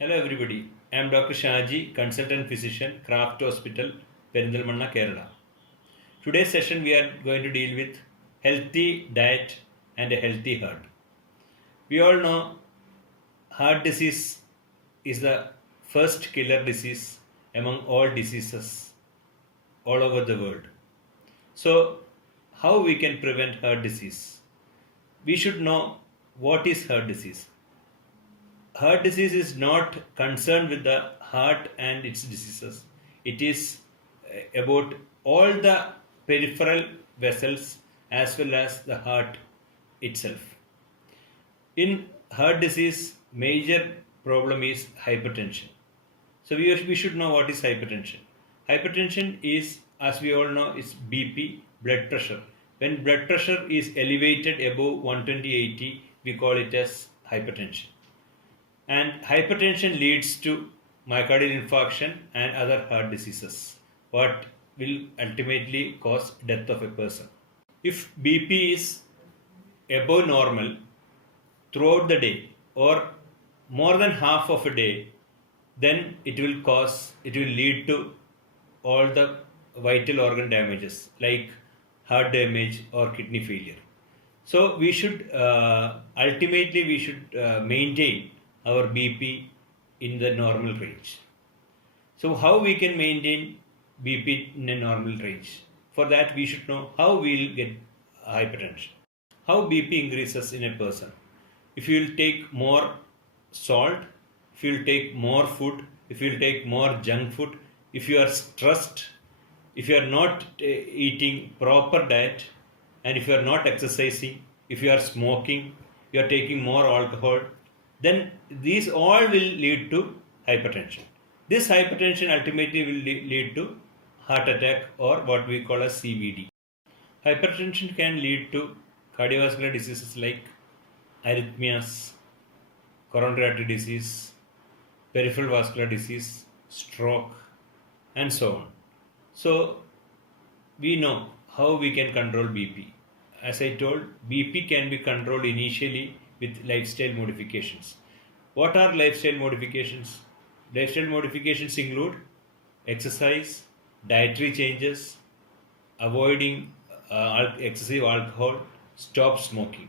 Hello everybody. I am Dr. Shaji, consultant physician, Craft Hospital, Perindalmanna, Kerala. Today's session we are going to deal with healthy diet and a healthy heart. We all know heart disease is the first killer disease among all diseases all over the world. So, how we can prevent heart disease? We should know what is heart disease. Heart disease is not concerned with the heart and its diseases. It is about all the peripheral vessels as well as the heart itself. In heart disease, major problem is hypertension. So we should know what is hypertension. Hypertension is, as we all know, is BP, blood pressure. When blood pressure is elevated above 120/80, we call it as hypertension. And hypertension leads to myocardial infarction and other heart diseases, what will ultimately cause death of a person. If BP is above normal throughout the day or more than half of a day, then it will lead to all the vital organ damages like heart damage or kidney failure. So we should ultimately we should maintain our BP in the normal range. So how we can maintain BP in a normal range? For that we should know how we will get hypertension. How BP increases in a person. If you will take more salt, if you will take more food, if you will take more junk food, if you are stressed, if you are not eating proper diet, and if you are not exercising, if you are smoking, you are taking more alcohol, then these all will lead to hypertension. This hypertension ultimately will lead to heart attack or what we call as CVD. Hypertension can lead to cardiovascular diseases like arrhythmias, coronary artery disease, peripheral vascular disease, stroke, and so on. So, we know how we can control BP. As I told, BP can be controlled initially with lifestyle modifications. What are lifestyle modifications? Lifestyle modifications include exercise, dietary changes, avoiding excessive alcohol, stop smoking.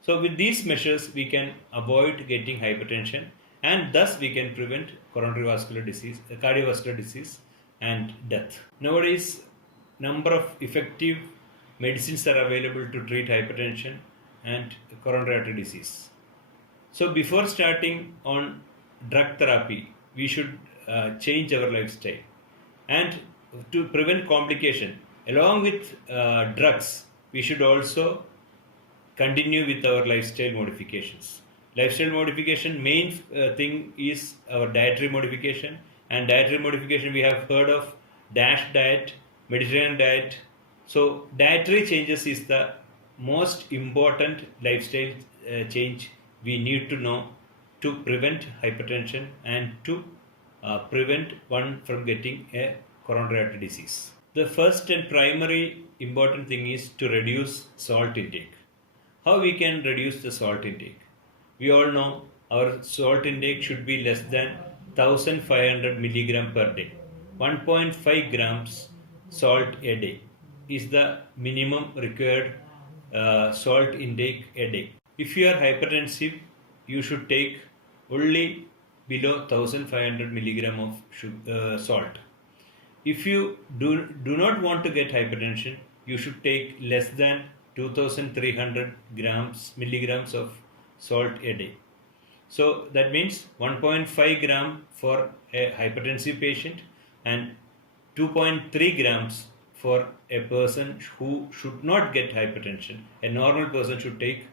So, with these measures, we can avoid getting hypertension and thus we can prevent coronary vascular disease, cardiovascular disease, and death. Nowadays, number of effective medicines are available to treat hypertension and coronary artery disease. So, before starting on drug therapy, we should change our lifestyle. And to prevent complication, along with drugs, we should also continue with our lifestyle modifications. Lifestyle modification main thing is our dietary modification, and dietary modification we have heard of DASH diet, Mediterranean diet. So dietary changes is the most important lifestyle change we need to know to prevent hypertension and to prevent one from getting a coronary artery disease. The first and primary important thing is to reduce salt intake. How we can reduce the salt intake? We all know our salt intake should be less than 1500 milligram per day. 1.5 grams salt a day is the minimum required salt intake a day. If you are hypertensive, you should take only below 1500 milligram of salt. If you do not want to get hypertension, you should take less than 2300 milligrams of salt a day. So that means 1.5 gram for a hypertensive patient and 2.3 grams for a person who should not get hypertension. A normal person should take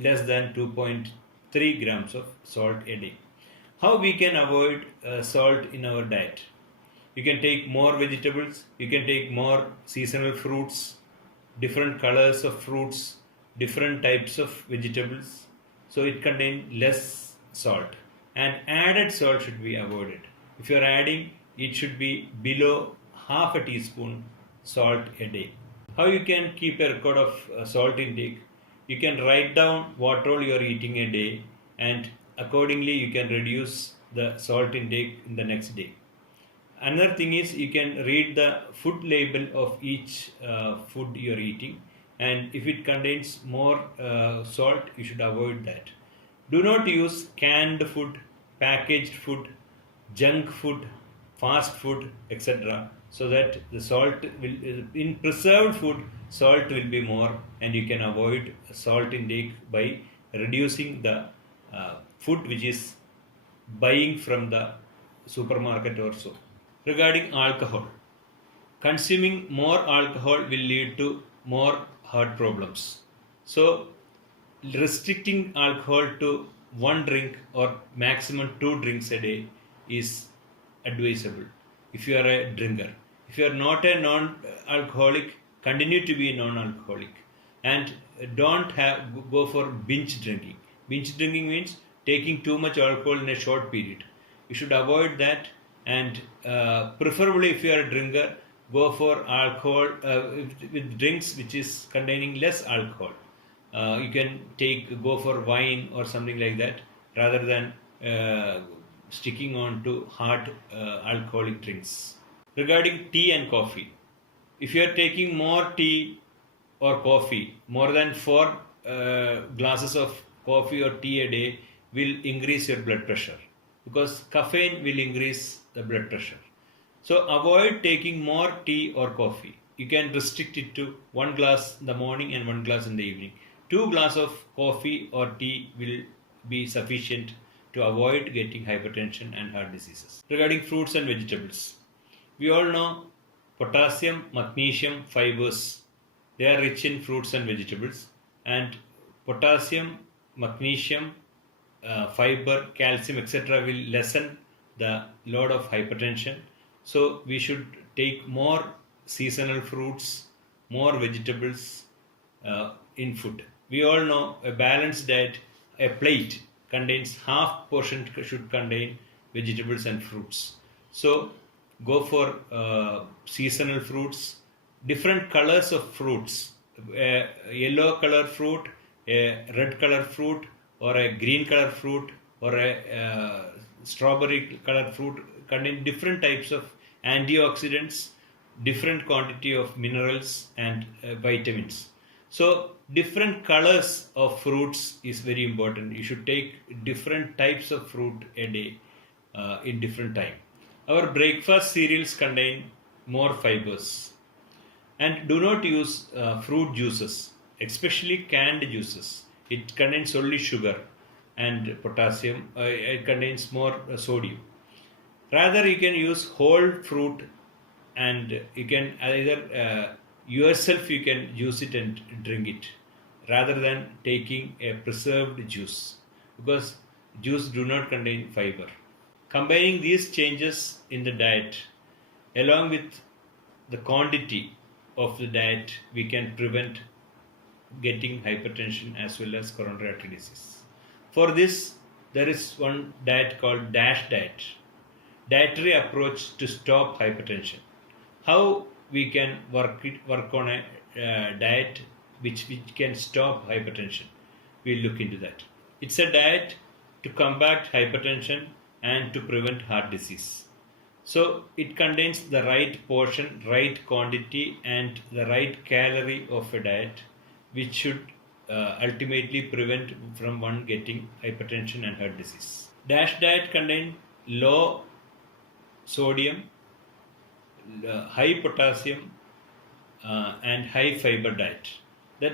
less than 2.3 grams of salt a day. How we can avoid salt in our diet? You can take more vegetables, you can take more seasonal fruits, different colors of fruits, different types of vegetables. So it contains less salt, and added salt should be avoided. If you are adding, it should be below half a teaspoon salt a day. How you can keep a record of salt intake? You can write down what all you are eating a day, and accordingly you can reduce the salt intake in the next day. Another thing is you can read the food label of each food you're eating, and if it contains more salt, you should avoid that. Do not use canned food, packaged food, junk food, fast food, etc. So that the salt will, in preserved food, salt will be more, and you can avoid salt intake by reducing the food which is buying from the supermarket or so. Regarding alcohol, consuming more alcohol will lead to more heart problems. So, restricting alcohol to one drink or maximum two drinks a day is advisable if you are a drinker. If you are not a non-alcoholic, continue to be a non-alcoholic, and don't go for binge drinking. Binge drinking means taking too much alcohol in a short period. You should avoid that, and preferably if you are a drinker, go for alcohol with drinks which is containing less alcohol. You can go for wine or something like that rather than sticking on to hard alcoholic drinks. Regarding tea and coffee, if you are taking more tea or coffee, more than 4 glasses of coffee or tea a day will increase your blood pressure, because caffeine will increase the blood pressure. So avoid taking more tea or coffee. You can restrict it to 1 glass in the morning and 1 glass in the evening. 2 glasses of coffee or tea will be sufficient to avoid getting hypertension and heart diseases. Regarding fruits and vegetables, we all know potassium, magnesium, fibers, they are rich in fruits and vegetables, and potassium, magnesium, fiber, calcium, etc. will lessen the load of hypertension. So we should take more seasonal fruits, more vegetables in food. We all know a balanced diet, a plate contains half portion should contain vegetables and fruits. So go for seasonal fruits, different colors of fruits, a yellow color fruit, a red color fruit, or a green color fruit, or a strawberry color fruit contain different types of antioxidants, different quantity of minerals and vitamins. So different colors of fruits is very important. You should take different types of fruit a day in different time. Our breakfast cereals contain more fibers. And do not use fruit juices, especially canned juices. It contains only sugar and potassium. It contains more sodium. Rather, you can use whole fruit, and you can either yourself you can use it and drink it, rather than taking a preserved juice, because juice do not contain fiber. Combining these changes in the diet along with the quantity of the diet, we can prevent getting hypertension as well as coronary artery disease. For this, there is one diet called DASH diet, dietary approach to stop hypertension. How we can work on a diet which can stop hypertension? We'll look into that. It's a diet to combat hypertension and to prevent heart disease. So it contains the right portion, right quantity, and the right calorie of a diet, which should ultimately prevent from one getting hypertension and heart disease. DASH diet contains low sodium, high potassium, and high fiber diet. That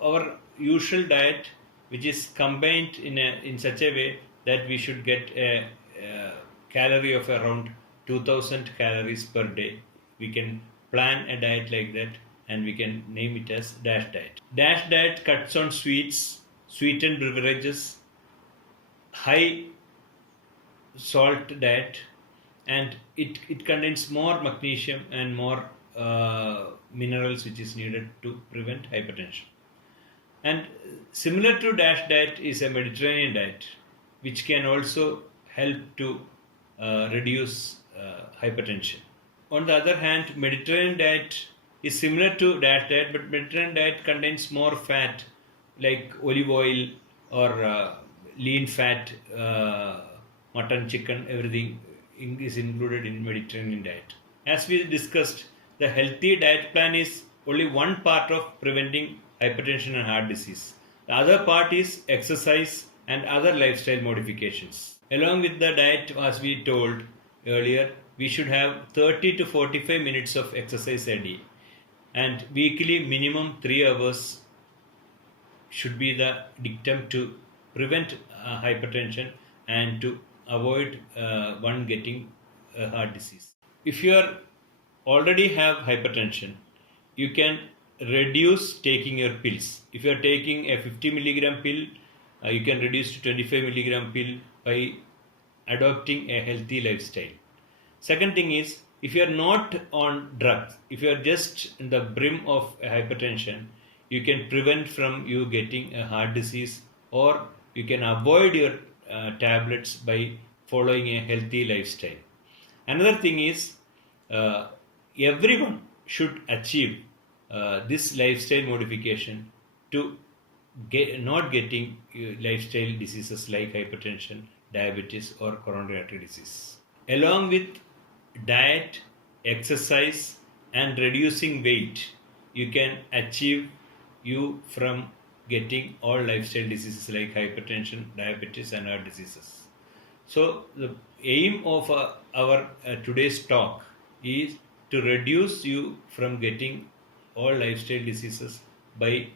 our usual diet, which is combined in such a way that we should get a calorie of around 2000 calories per day. We can plan a diet like that, and we can name it as DASH diet. DASH diet cuts on sweets, sweetened beverages, high salt diet, and it contains more magnesium and more minerals which is needed to prevent hypertension. And similar to DASH diet is a Mediterranean diet, which can also help to reduce hypertension. On the other hand, Mediterranean diet is similar to DASH diet, but Mediterranean diet contains more fat, like olive oil or lean fat mutton, chicken, everything is included in Mediterranean diet. As we discussed, the healthy diet plan is only one part of preventing hypertension and heart disease. The other part is exercise and other lifestyle modifications. Along with the diet, as we told earlier, we should have 30 to 45 minutes of exercise a day, and weekly minimum 3 hours should be the dictum to prevent hypertension and to avoid one getting heart disease. If you are already have hypertension, you can reduce taking your pills. If you are taking a 50 milligram pill, you can reduce to 25 milligram pill by adopting a healthy lifestyle. Second thing is, if you are not on drugs, if you are just in the brim of hypertension, you can prevent from you getting a heart disease, or you can avoid your tablets by following a healthy lifestyle. Another thing is, everyone should achieve this lifestyle modification to get not getting lifestyle diseases like hypertension, diabetes, or coronary artery disease. Along with diet, exercise, and reducing weight, you can achieve you from getting all lifestyle diseases like hypertension, diabetes, and heart diseases. So the aim of our today's talk is to reduce you from getting all lifestyle diseases by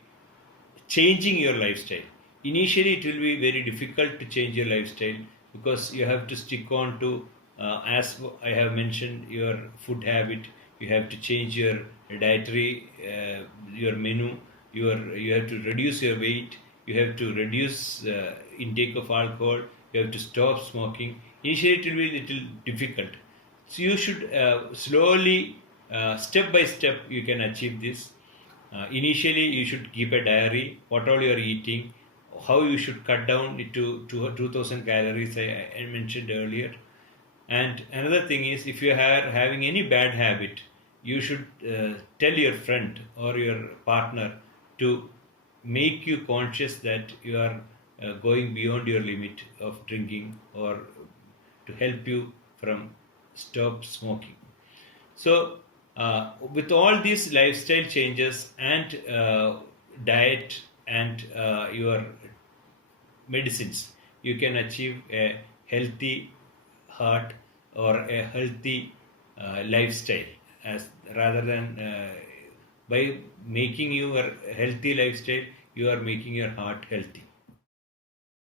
changing your lifestyle. Initially, it will be very difficult to change your lifestyle because you have to stick on to, as I have mentioned, your food habit. You have to change your dietary, your menu. You have to reduce your weight. You have to reduce intake of alcohol. You have to stop smoking. Initially, it will be a little difficult. So you should slowly, step by step, you can achieve this. Initially, you should keep a diary, what all you are eating, how you should cut down it to 2000 calories I mentioned earlier. And another thing is, if you are having any bad habit, you should tell your friend or your partner to make you conscious that you are going beyond your limit of drinking, or to help you from stop smoking. So, with all these lifestyle changes and diet and your medicines, you can achieve a healthy heart or a healthy lifestyle, as rather than by making your healthy lifestyle, you are making your heart healthy.